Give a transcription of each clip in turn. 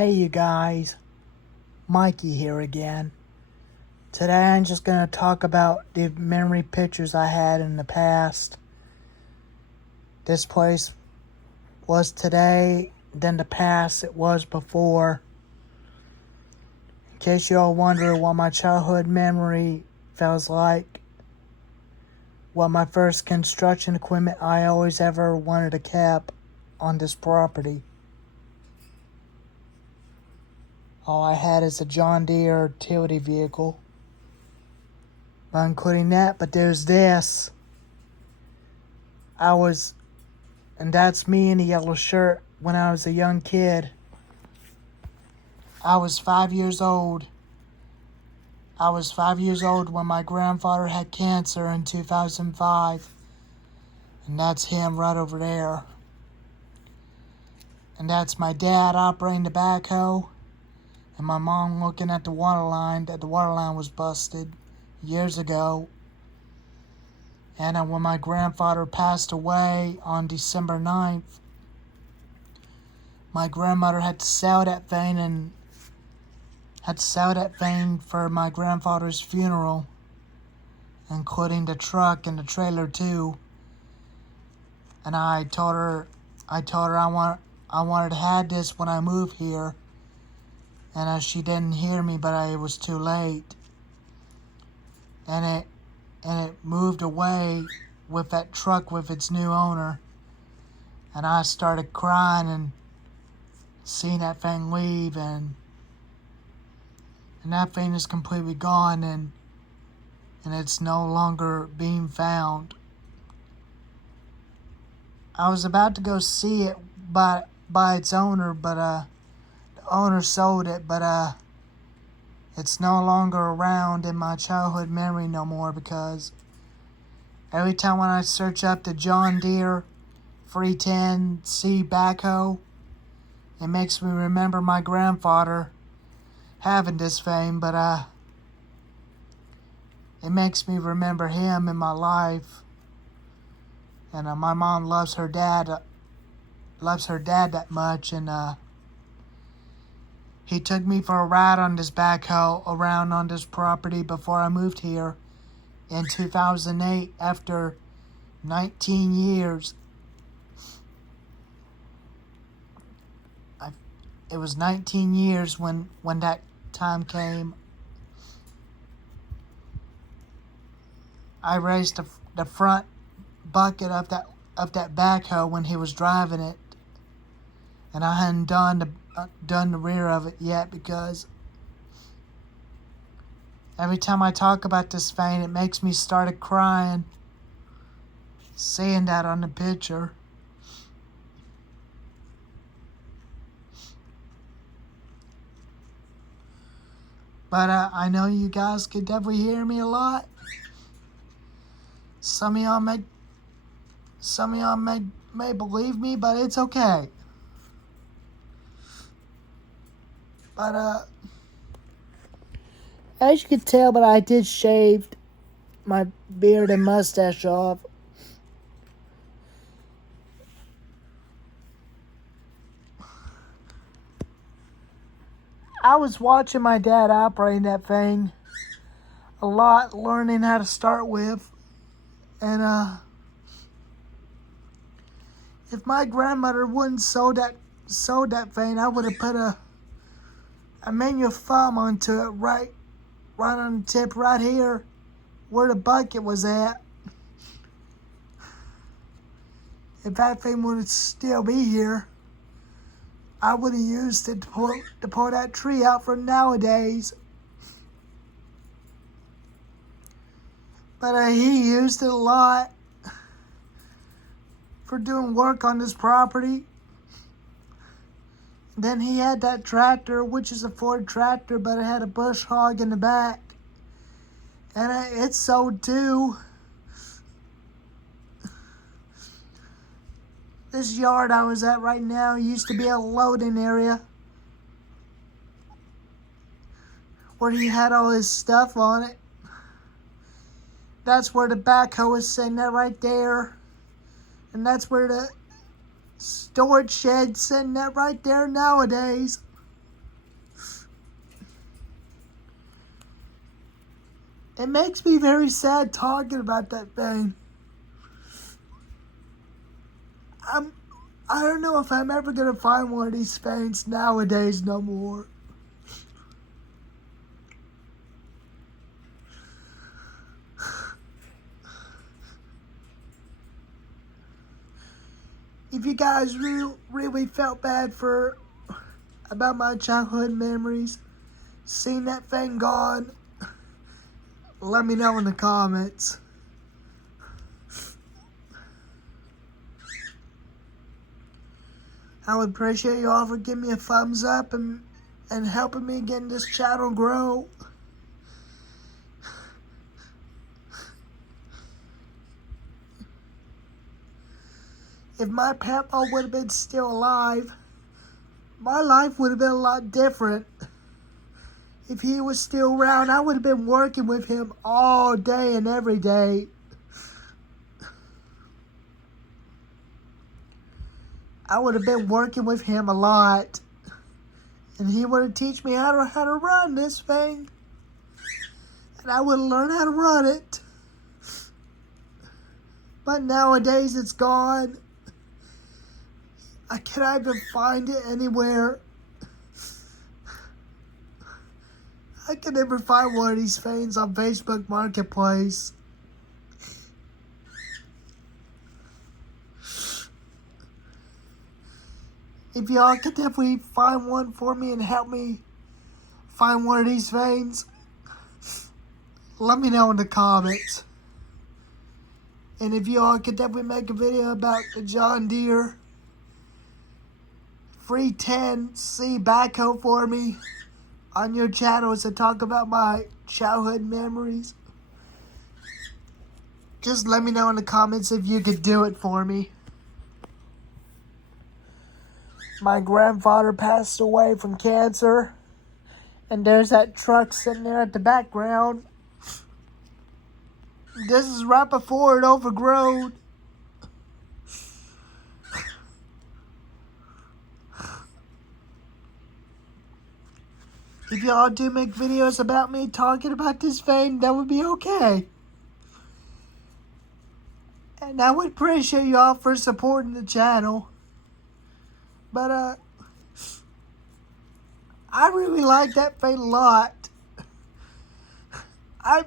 Hey you guys, Mikey here again. Today I'm just going to talk about the memory pictures I had in the past. This place was today, then the past it was before. In case you all wonder what my childhood memory feels like, what my first construction equipment I always ever wanted to keep on this property. All I had is a John Deere utility vehicle. Not including that, but there's this. And that's me in a yellow shirt when I was a young kid. I was 5 years old. I was 5 years old when my grandfather had cancer in 2005. And that's him right over there. And that's my dad operating the backhoe. And my mom looking at the water line, that the water line was busted years ago. And when my grandfather passed away on December 9th, my grandmother had to sell that thing for my grandfather's funeral, including the truck and the trailer too. And I told her I wanted to have this when I moved here. And she didn't hear me, but it was too late. And it moved away with that truck with its new owner. And I started crying and seeing that thing leave, and that thing is completely gone, and it's no longer being found. I was about to go see it by its owner, but the owner sold it, but it's no longer around in my childhood memory no more, because every time when I search up the John Deere 310C backhoe, it makes me remember my grandfather having this thing, but it makes me remember him in my life. And my mom loves her dad that much, and he took me for a ride on this backhoe around on this property before I moved here in 2008 after 19 years. It was 19 years when that time came. I raised the front bucket of that backhoe when he was driving it, and I hadn't done the rear of it yet, because every time I talk about this thing, it makes me start crying seeing that on the picture. But I know you guys could definitely hear me a lot. Some of y'all may believe me, but it's okay. But as you can tell, but I did shave my beard and mustache off. I was watching my dad operating that thing a lot, learning how to start with. And if my grandmother wouldn't sold that thing, I would have put a manual thumb onto it right on the tip right here where the bucket was at. If that thing would still be here, I would have used it to pull that tree out for nowadays. But he used it a lot for doing work on this property. Then he had that tractor, which is a Ford tractor, but it had a bush hog in the back. And it sold too. This yard I was at right now used to be a loading area where he had all his stuff on it. That's where the backhoe is sitting at right there. And that's where the storage shed's sitting at right there nowadays. It makes me very sad talking about that thing. I don't know if I'm ever gonna find one of these things nowadays no more. If you guys really felt bad about my childhood memories, seeing that thing gone, let me know in the comments. I would appreciate you all for giving me a thumbs up and helping me getting this channel grow. If my papa would have been still alive, my life would have been a lot different. If he was still around, I would have been working with him all day and every day. I would have been working with him a lot. And he would have taught me how to run this thing. And I would have learned how to run it. But nowadays it's gone. I can't even find it anywhere. I can never find one of these things on Facebook Marketplace. If y'all could definitely find one for me and help me find one of these things, let me know in the comments. And if y'all could definitely make a video about the John Deere 310C backhoe for me on your channel to talk about my childhood memories, just let me know in the comments if you could do it for me. My grandfather passed away from cancer, and there's that truck sitting there at the background. This is right before it overgrown. If y'all do make videos about me talking about this thing, that would be okay. And I would appreciate y'all for supporting the channel. But, I really like that thing a lot. I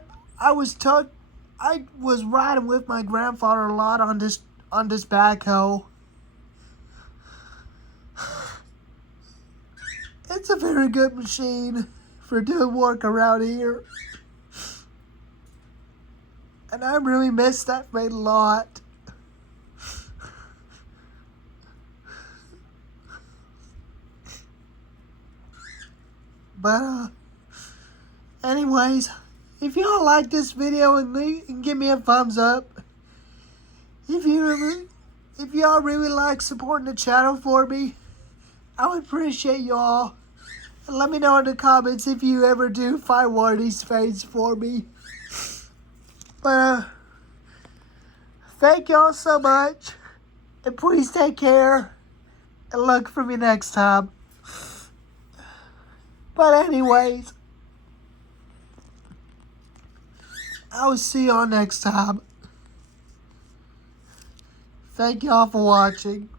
was riding with my grandfather a lot on this backhoe. It's a very good machine for doing work around here. And I really miss that thing a lot. But, anyways, if y'all like this video and give me a thumbs up. If y'all really like supporting the channel for me, I would appreciate y'all. And let me know in the comments if you ever do find one of these things for me. But, thank y'all so much. And please take care. And look for me next time. But anyways, I'll see y'all next time. Thank y'all for watching.